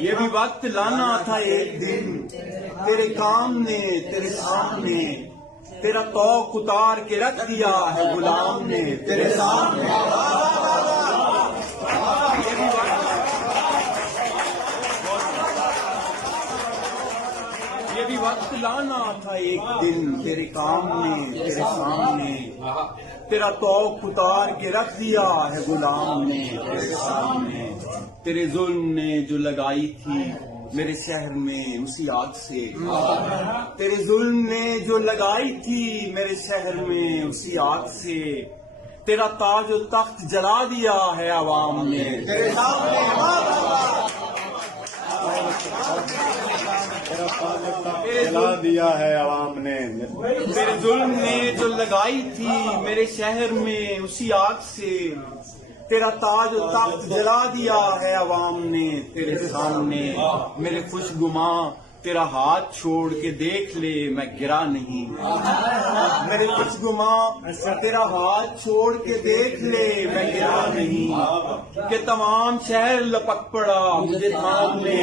یہ بھی وقت لانا تھا ایک دن تیرے کام نے تیرے سامنے، تیرا توق اتار کے رکھ دیا ہے غلام نے تیرے سامنے۔ یہ بھی وقت لانا تھا ایک دن تیرے کام نے تیرے سامنے، تیرا توق اتار کے رکھ دیا ہے غلام نے تیرے سامنے۔ تیرے ظلم نے جو لگائی تھی میرے شہر میں اسی آگ سے، تیرے ظلم نے جو لگائی تھی میرے شہر میں اسی آگ سے، تیرا تاج و تخت جلا دیا ہے عوام نے تیرے سامنے۔ جلا دیا ہے عوام نے، تیرے ظلم نے جو لگائی تھی میرے شہر میں اسی آگ سے، تیرا تاج و تخت جلا دیا ہے عوام نے تیرے سامنے۔ میرے خوش گماں تیرا ہاتھ چھوڑ کے دیکھ لے میں گرا نہیں، میرے خوش گماں تیرا ہاتھ چھوڑ کے دیکھ لے میں گرا نہیں، کہ تمام شہر لپک پڑا مجھے تھام لے۔